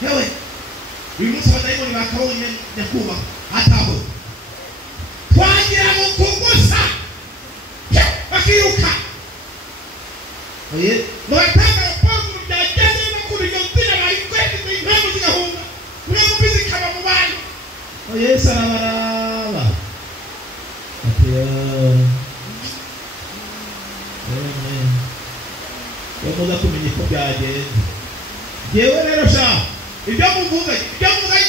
Hewe uyu munsi abadayimoni bakabonye nyakuba atabo twagira mu kugusa bakiruka batanga raporo byageze bakuriye utina bari kwezi impamvu zigahunga kuri mu bizikaba mu bantu Yesu arabaraba yakoze kumenya ko byagenze yewe rero sha ibyo muvuga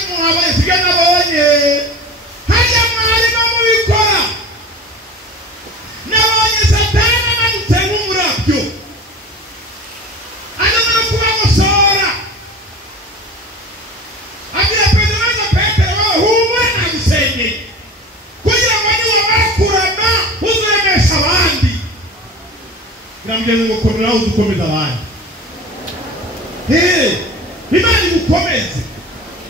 mu habaye sibyo nabonye hajya mwari bamubikora nabonye Satani amanutse nk'umurabyo ajya no kubagosora abwira Petero humura nagusenyeye kugira ngo niwamara kurama uzuremesha abandi ngamugeze ngo komera udukomeza abandi Imana igukomeze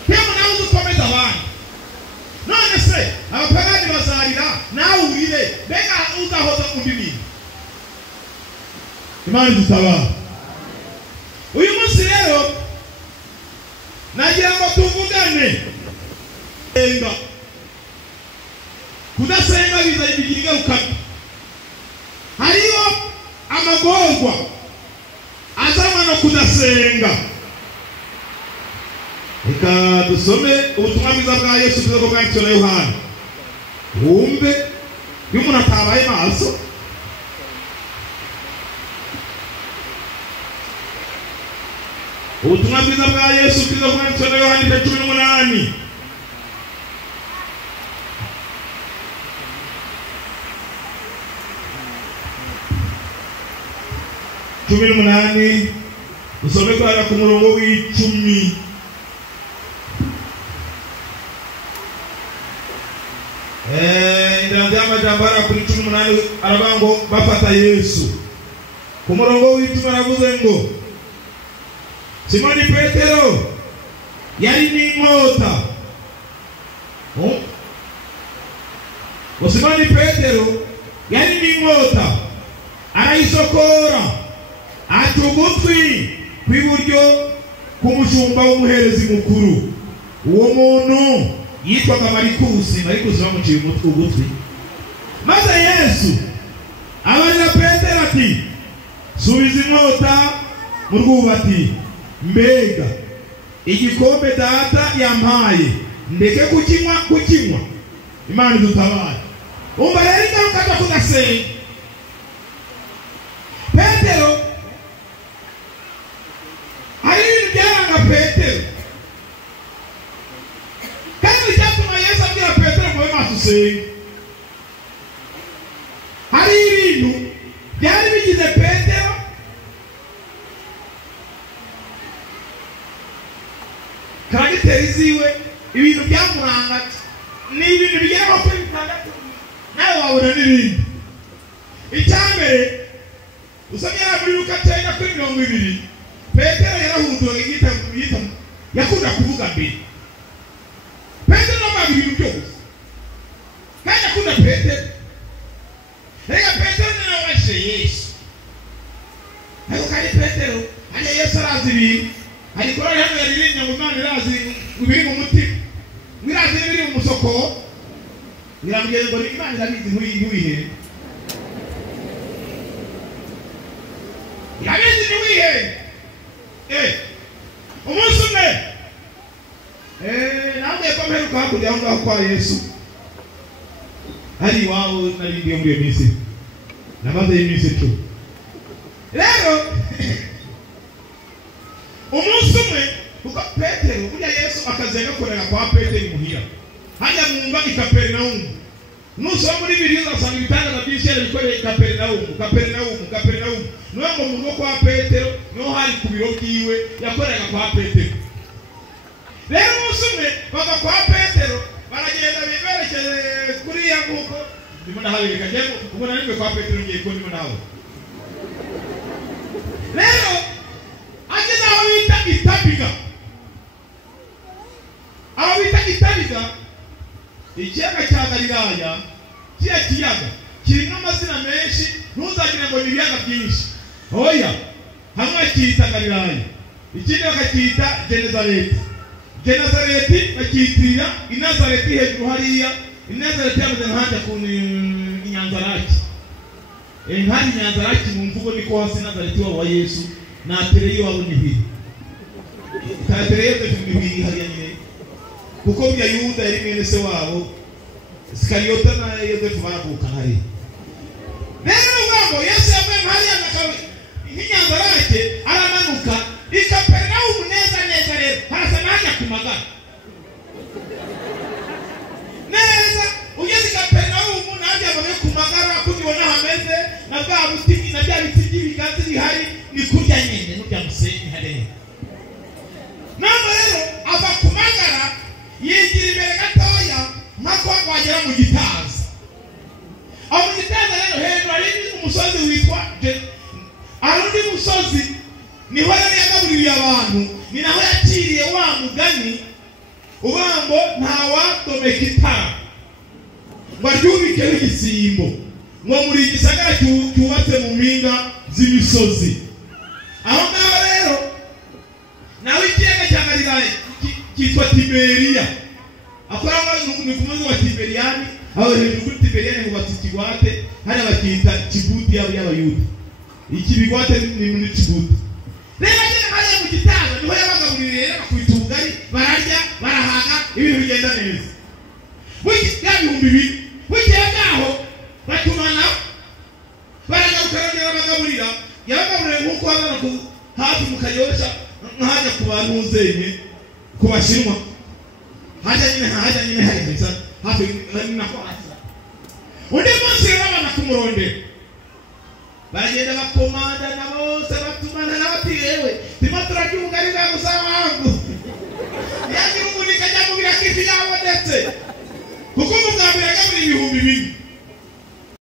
kemo nawe udukomeza abandi none se abapagani bazarira nawe urire mbega uzahoza ku bibiri Imana idutabara uyu munsi rero nagira ngo tuvugane enga kudasenga biza ibigira ukabi hariyo amagorwa azamwa no kudasenga Eka dusome ubutumwa bwiza bwa Yesu bwo bwanditswe na Yohana wumve y'umuntu atabaye maso ubutumwa bwiza bwa Yesu bwo bwanditswe na Yohana 18 18 usome kwa ku murongo w'10 Indanza amajambara kuri 18 arabango bafata Yesu ku murongo w'10 aravuze ngo Simoni Petero yari n'inkota Simoni Petero yari n'inkota arayisokora atugutwi kw'iburyo kumushumba w'umuherezi mukuru uwo muntu yitwaga Marikusi bamuciye umutwe ugutwi maze Yesu abarira Petero ati subiza inkota mu rwubati mbega igikombe data yampaye ndeke kukinywa Imana idutabare umva rero ingaruka zo kudasenga Petero hari ibintu byaranga Petero kandi cyatuma Yesu abwira Petero ngo maso usenga hari ibintu byari bigize Petero karagiteri ziwe ibintu byamuranga ni ibintu bigera kuri bitandatu nawe wabona n'ibindi icyambere usomye muri Luka 10:20 Petero yarahundura igita yakunda kuvuga mbere Petero n'amazi ibintu byose kandi akunda Petero rega Petero nawe washe Yesu ariko kandi Petero ane Yesu arazi ibintu ariko rero hano yaririnya ngo Imana irazi ibiri mu mutima mwirazi ibiri mu musoko mwirambye ngo Imana irabizi ntuyihe yabizi ntuyihe umunsi umwe namwe ko mperuka hakurya aho ngaho kwa Yesu hari iwabo narigiye muri iyo minsi namaze iminsi 2 rero umunsi umwe kuko Petero burya Yesu akazenga korera kwa Petero imuhira hajya mwumva Kapernaum nusoma muri Bibiliya uzasanga ibitanga by'ishyere bikoreye Kapernaum niwe ngo mu rugo kwa Petero niho hari ku biro byiwe yakoreraga kwa Petero rero umunsi umwe bava kwa Petero baragenda berekeze kuri ya nguko ndimo nahabirika njye ubwo narimwe kwa Petero ngiye ko ndimo nawe rero ageze aho bita Itabiga ikiyaga cya Galilaya kiyaga kirimo amazina menshi ntuzagire ngo ni ibiyaga byinshi oya hamwe cyita Galilaya ikindi bakakita Genezareti. Genezareti bakitira Inazareti hejuru hariya. Inazareti yamaze nkajya ku Inyanzaraki. Nkari Inyanzaraki mu mvugo niko hasi Nazareti wa Yesu na Tereye wabo nibiri. Tereye nibiri hariya nyine. Kuko bya Yuda yari mwene se wabo. Iskariyota na Yosefu baravuka hari. Rero ubwo Yesu yamwe hariya nakawe Inyanzaraki aramanuka Ikapernaum neza rero harasana hajya kumagara. Neza ugeze Ikapernaum naje abaye kumagara kudibona hameze na bwa butini na bya biti by'ibiganzi bihari ni kurya nyene no bya musenyi hare. Nabo rero ava kumagara yigira imbere gatoya mpako wagera mu gitaza. Aho mu gitaza rero hejuru ari umusozi witwa arundi musozi niho yari yagaburiye abantu, ni naho yakiriye wa mugani ubambo nta watomeka itara ngo aryubikeho igisimbo ngo muri igisagara cyubatse mu mpinga z'imisozi. Aho ngaho rero nawe ikiyaga cya Galilaya cyitwa Tiberiya. Akoranga ni ku muzi wa Tiberiyani, aho hejuru kuri Tiberiyani hubatse ikigwate hariya bakita Kibuti y'Abayuda. Iki bigwate ni muri Kibuti. Rero cyane hariya mu gitaza niho yabagabuririye bakubita ubugari bararya barahaga ibintu bigenda neza. Wiki y'ibihumbi bibiri wigiye ngaho batumana baragaruka bagagaburira yabagaburira nk'uko hazana ku hafi mu Kanyosha nkajya ku bantu uzenye ku Bashinwa hajya nyine hari neza hafi na kwasa. Undi munsi babana ku Murondero bagenda bakomanda na bose batumana n'abati yewe timo turacyungari bwa gusa wangu yagira umunika cyangwa birakifi yawe ndetse